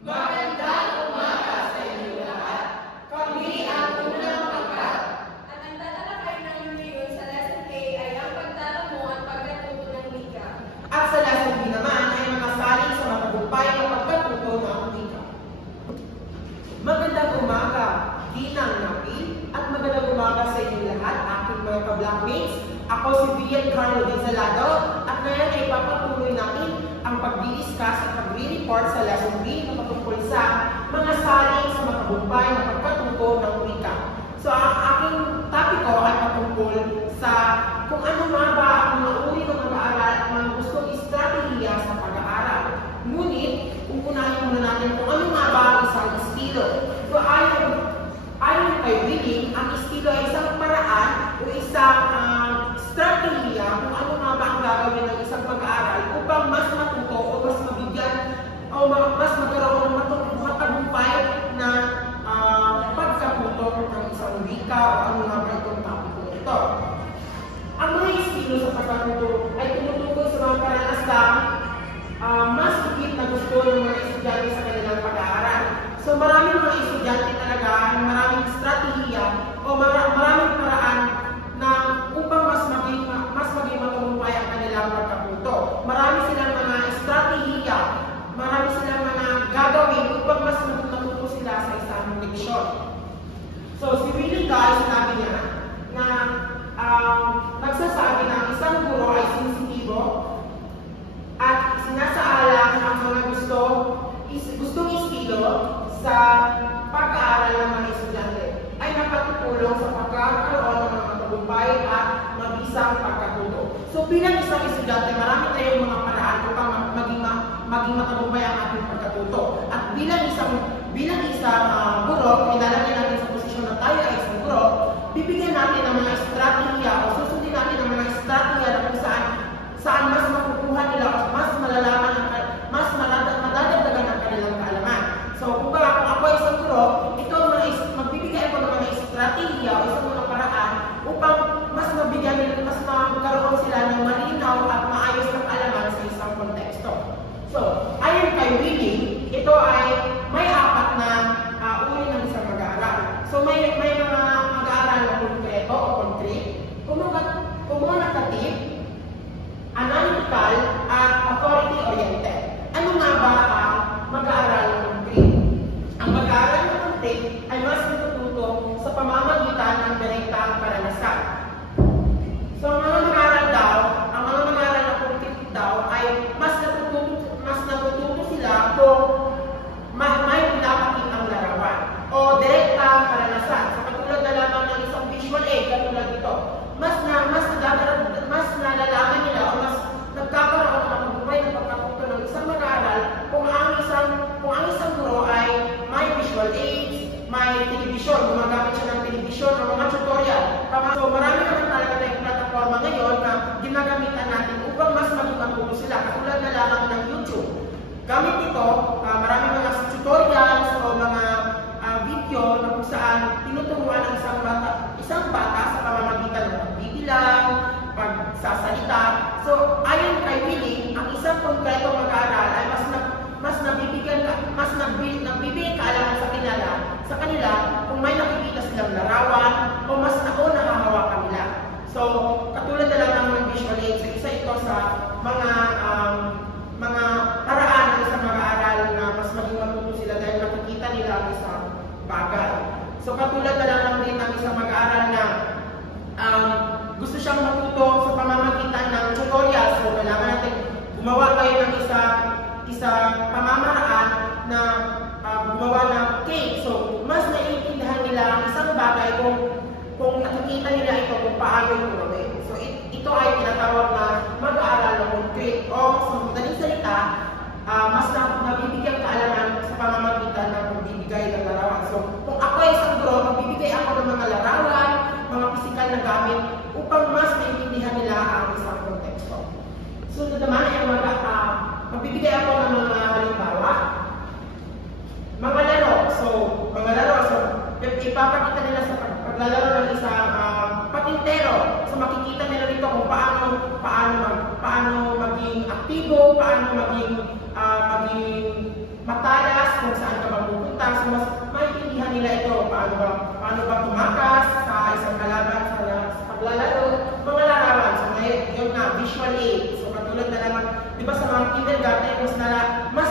Magandang umaga sa inyo lahat. Kami ang unang pangkat. At ang tatalakay namin ngayon sa Lesson K ay ang pagtatamo at pagkatuto ng wika. At sa lesson B naman ay mga salin sa matagumpay na pagkatuto ng wika. Magandang umaga, Ginang Napi, at magandang umaga sa inyo lahat, aking mga ka-blackmates. Ako si Vian Carlo Dizalado at ngayon ay papatuloy natin ang pag-discuss at pag-report sa lesson B na patungkol sa mga salin sa matagumpay na pagkatuto ng wika. So ang aking topic ko ay patungkol sa kung ano nga ba ang mga uri ng pag-aaral at mga gustong estratehiya sa pag-aaral. Ngunit, unahin muna natin kung ano nga ba ang isang estilo. So ayon kay Willing, ang estilo ay isang paraan o isang estratehiya kung ano nga ba ang gagawin ng isang pag-aaral upang mas matuto o mas mabigyan o mas magkaroon ng matagumpay na pagkatuto ng isang wika o ano nga ba itong topic na ito. Ang mga estilo sa pagkatuto ay tumutukoy sa mga karanasang mas higit na gusto ng mga estudyante sa kanilang pag-aaral. So maraming mga estudyante talaga, maraming estratehiya o maraming paraan na upang mas maging matagumpay ang kanilang pagkatuto. Marami silang mga estratehiya, marami silang mga gagawin upang mas matuto sila sa isang leksyon. So si Willie guys, sinabi niya na nagsasabi na ang isang guro ay sensitibo at sinasaalang ang mga gustong estilo sa pag-aaral ng mga estudyante ay nakatutulong sa pagkakaroon ng mga matagumpay at mabisang pagkatuto. So bilang isang estudyante, marami tayong mga paraan upang maging matagumpay ang ating pagkatuto. At bilang isang guro, ilalagay natin sa posisyon na tayo ay isang guro, bibigyan natin ng mga estratehiya o susundin natin ng mga estratehiya na kung saan mas makukuha nila o mas malalaman, mas madadagdagan ang kanilang kaalaman. So kung ako ay isang guro, ito magbibigay ako ng mga estratehiya o isang mga paraan upang mas mabigyan nila, mas magkaroon sila ng malinaw at maayos na kaalaman sa isang konteksto. So, ayon kay Willing, ito ay may apat na uri ng isang mag-aaral. So may mga mag-aaral na konkreto o concrete, communicative, analytical, at authority-oriented. Ano nga ba ang mag-aaral na concrete? Ang mag-aaral na concrete ay mas natututo sa pamamagitan ng direktang karanasan. So ang mga mag-aaral na concrete daw ay mas natututo sila kung may pinapakitang larawan o direktang karanasan. So katulad na lamang ng isang visual aid, katulad dito, mas nalalaman nila o mas nagkakaroon ng matagumpay na pagkatuto ng isang mag-aaral kung ang isang guro ay may visual aids, may television, gumagamit siya ng television o mga tutorial. So marami naman talaga tayong platforma ngayon na ginagamitan natin upang mas maging matuto sila, katulad na lamang ng YouTube. Gamit ito, marami mga tutorials o mga video na kung saan tinuturuan ang isang bata sa pamamagitan ng pagbibilang, pagsasalita. So, ayon kay Willing, ang isang konkretong mag-aaral ay mas nagbibigay kaalaman sa kanila kung may nakikita silang larawan o mas nahahawakan nila. So, katulad na lang ng visual aid, so isa ito sa mga paraan ng isang mag-aaral na mas maging matuto sila dahil nakikita nila ang isang bagay. So, katulad na lang din ng isang mag-aaral na gusto siyang matuto sa pamamagitan ng tutorials. So, kailangan natin gumawa tayo ng isang pamamaraan na gumawa ng cake. So, mas naiintindihan nila ang isang bagay kung nakikita nila ito kung paano ito gawin. So, ito ay tinatawag na mag-aaral ng concrete o sa madaling salita, mas nabibigyan kaalaman sa pamamagitan ng pagbibigay ng larawan. So, kung ako ay isang guro, magbibigay ako ng mga larawan, mga pisikal na gamit upang mas naiintindihan nila ang isang konteksto. So, naman ay magbibigay ako ng mga halimbawa, mga laro. So, ipapakita nila sa paglalaro ng isang patintero. So, makikita nila rito kung paano maging aktibo, paano maging matalas, kung so mas maintindihan nila ito. Paano ba tumakas sa isang kalaban sa paglalaro, mga larawan. So yun na, visual aid. So katulad na naman, di ba sa mga kindergarten, mas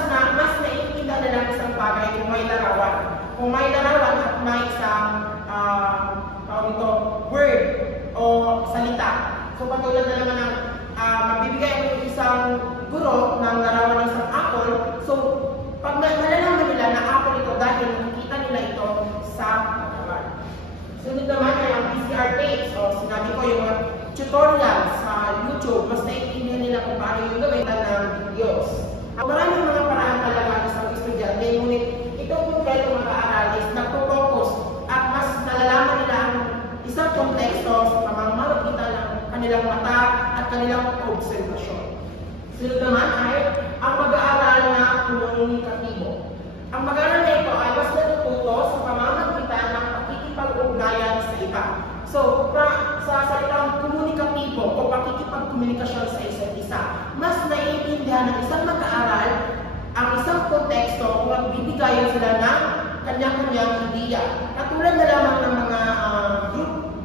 naiintindihan nila ang isang bagay kung may larawan. Kung may larawan at may isang word o salita. So katulad na naman ng magbibigay ang isang guro ng larawan ng isang apple. So pag nalalaman nila na apple ito dahil nakikita nila ito sa larawan. Sunod naman ay ang PCR tapes. O sinabi ko yung tutorial sa YouTube, mas naiintindihan nila kung paano yung gawin ng videos. Maraming mga paraan talaga ng isang estudyante, ngunit itong konkreto mag-aaral is nagpo-focus at mas nalalaman nila ang isang konteksto sa pamamagitan ng kanilang mata at kanilang obserbasyon. Sunod naman ay ang mag-aaral na komunikatibo. Ang mag-aaral na ito ay mas natututo sa pamamagitan ng pakikipag-ugnayan sa iba. So, sa salitang komunikatibo o pakikipag-komunikasyon sa isa't isa, mas naiintindihan ng isang mag-aaral ang isang konteksto kung magbibigayan sila ng kanya-kanyang ideya. Katulad na lamang ng mga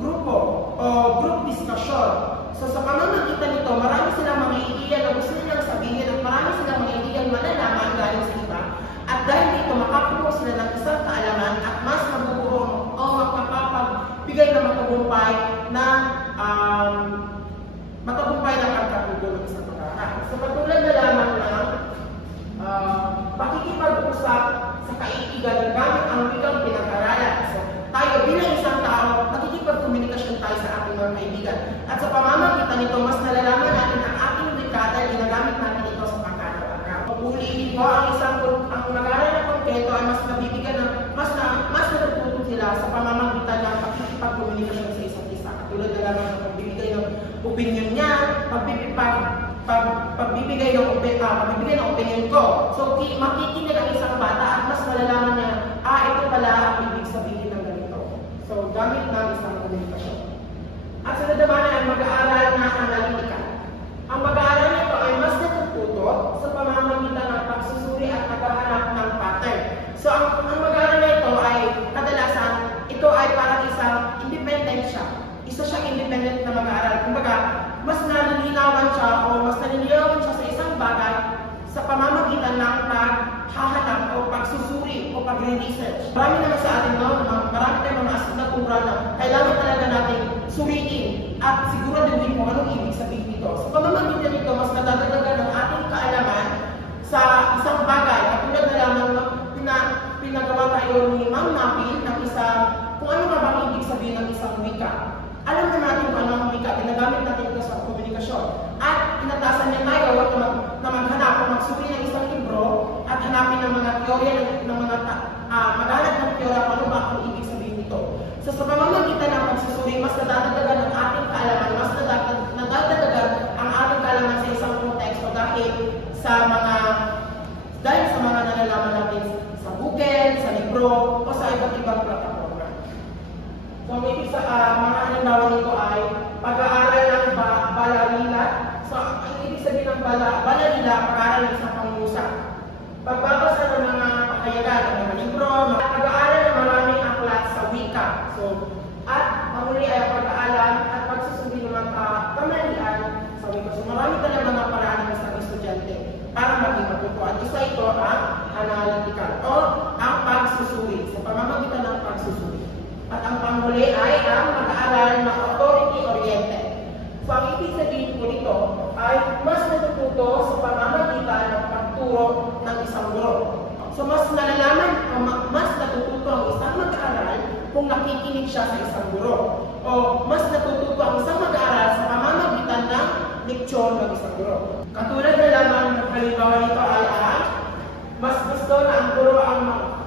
grupo o group discussion. So sa pamamagitan nito, marami silang mga ideya na gusto nilang sabihin at marami silang mga ideya na malalaman galing sa iba. At dahil dito, makakuha sila ng isang kaalaman at mas mabubuo o magpapagbigay na matagumpay na pagkatuto ng isang pag-aaral. So katulad na lamang ng pakikipag-usap sa kaibigan gamit ang wikang pinag-aralan. So tayo bilang isang tao, nakikipag-komunikasyon tayo sa ating mga kaibigan. At sa pamamagitan nito, mas nalalaman natin ang ating wika dahil ginagamit natin ito sa pag-araw-araw. Ulitin ko, ang mag-aaral na konkreto ay mas nabibigyan ng mas natututo sila sa pamamagitan ng pakikipag-komunikasyon sa isa't isa. Katulad na lamang ng pagbibigay ng opinion niya, pagbibigay ng opinion ko. So, makikinig ang isang bata at mas malalaman niya, ito pala ang ibig sabihin ng ganito. So, gamit ng isang komunikasyon. At sunod naman ay ang mag-aaral na analytical. Ang mag-aaral nito ay mas natututo sa pamamagitan ng pagsusuri at paghahanap ng pattern. So, ang mag-aaral na ito ay kadalasan, ito ay parang isang independent siya. Isa siyang independent na mag-aaral. Kumbaga, mas nalilinawan siya o mas nalilinawan siya sa isang bagay sa pamamagitan ng paghahanap o pagsusuri o pagre-research. Marami naman sa atin, marami tayong mga asignatura na kailangan talaga natin suriin at siguraduhin kung anong ibig sabihin nito. Sa pamamagitan nito, mas nadadagdagan ng ating kaalaman sa isang bagay. Katulad na lamang pinagawa tayo ni Ma'am Napil ng kung ano nga bang ibig sabihin ng isang wika. Alam na natin kung ano ang wika, ginagamit natin ito sa komunikasyon. At inatasan niya tayo na maghanap o magsuri ng isang libro at hanapin ng mga teorya maghanap ng teorya kung ano ba ang ibig sabihin nito. So sa pamamagitan ng pagsusuri, mas nadadagdagan ang ating kaalaman, mas nadadagdagan ang ating kaalaman sa isang konteksto dahil sa mga nalalaman natin sa Google, sa libro, o sa iba't ibang plataforma. So, ang ibig sa mga halimbawa nito ay pag-aaral ng balarila. So, ang ibig sabihin ng balarila, pag-aaral ng isang pangungusap. Pagbabasa ng mga pakayagan, ng mga libro, pag-aaral ng maraming aklat sa wika. So, at panguli ay pag-aaral at pagsusuri ng mga kamalian sa wika. So, marami talaga mga paraan ng isang estudyante para maging matuto. At isa ito ang analytical o ang pagsusuri. Sa pamamagitan ng pagsusuri. At ang panghuli ay ang mag-aaral na authority-oriented. So, ang ibig sabihin ko nito ay mas natututo sa pamamagitan ng pagturo ng isang guro. So, mas nalalaman o mas natututo ang isang mag-aaral kung nakikinig siya sa isang guro. O mas natututo ang isang mag-aaral sa pamamagitan ng leksyon ng isang guro. Katulad na lamang ng halimbawa nito ay mas gusto na ang guro ang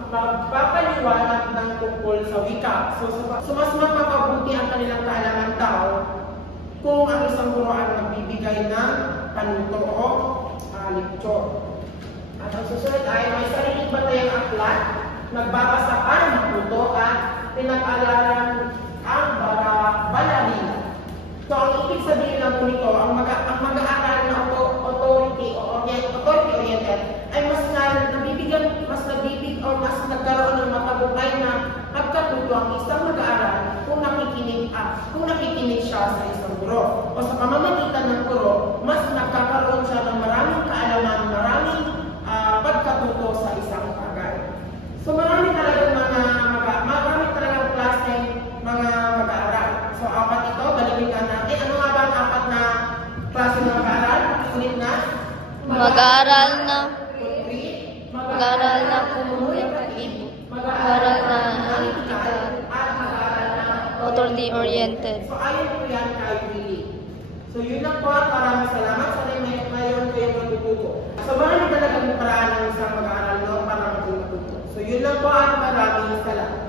magpapaliwanag ng tungkol sa wika. So mas mapapabuti ang kanilang kaalaman tao kung ang isang guro ay magbibigay ng panuto o leksyon. At ang susunod ay may sariling batayang aklat, nagbabasa para matuto at pinag-alalan ang balarila. So ang ibig sabihin lang po nito, ang mag-aaral na authority-oriented ay mas nagkaroon ng matututo ang isang mag-aaral kung nakikinig siya sa isang guro. O sa pamamagitan ng guro, mas nagkakaroon siya ng maraming kaalaman, maraming pagkatuto sa isang bagay. So marami talagang klaseng mga mag-aaral. So apat ito, balimigan natin. Ano nga ba ang apat na klase ng mag-aaral? Ulit na? Mag-aaral na komunikatibo, mag-aaral na analytical, at mag-aaral na authority-oriented. So ayon po yan kay Willie. So yun lang po at maraming salamat. Sana ngayon kayo matututo. So marami talagang paraan ng isang mag-aaral para matututo. So yun lang po at maraming salamat.